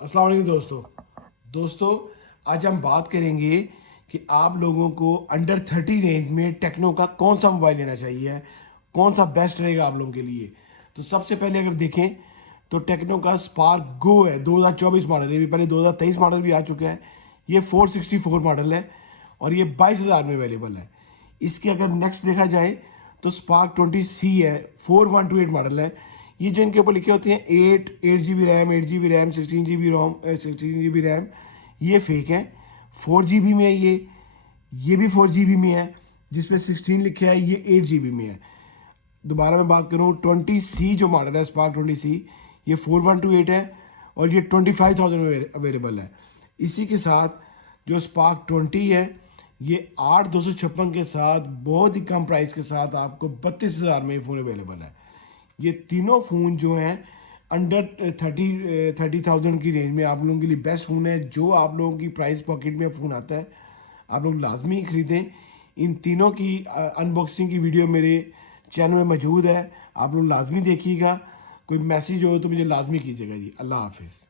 अस्सलाम वालेकुम दोस्तों आज हम बात करेंगे कि आप लोगों को अंडर 30 रेंज में टेक्नो का कौन सा मोबाइल लेना चाहिए, कौन सा बेस्ट रहेगा आप लोगों के लिए। तो सबसे पहले अगर देखें तो टेक्नो का स्पार्क गो है, 2024 मॉडल है, पहले 2023 मॉडल भी आ चुका है। ये 464 मॉडल है और ये 22,000 में अवेलेबल है। इसके अगर नेक्स्ट देखा जाए तो स्पार्क 20C है, 4128 मॉडल है। ये जो इनके ऊपर लिखे होते हैं 8 GB RAM, 8 GB RAM, 16 GB RAM, ये फेक है। 4 GB में है ये भी 4 GB में है, जिसपे 16 लिखा है, ये 8 GB में है। दोबारा मैं बात करूँ 20C जो मॉडल है स्पार्क 20C, ये 4128 है और ये 25,000 में अवेलेबल है। इसी के साथ जो स्पार्क 20 है, ये 8256 के साथ बहुत ही कम प्राइस के साथ आपको 32,000 में फ़ोन अवेलेबल है। ये तीनों फ़ोन जो हैं अंडर 30,000 की रेंज में आप लोगों के लिए बेस्ट फ़ोन है। जो आप लोगों की प्राइस पॉकेट में फ़ोन आता है आप लोग लाजमी ख़रीदें। इन तीनों की अनबॉक्सिंग की वीडियो मेरे चैनल में मौजूद है, आप लोग लाजमी देखिएगा। कोई मैसेज हो तो मुझे लाजमी कीजिएगा जी। अल्लाह हाफिज़।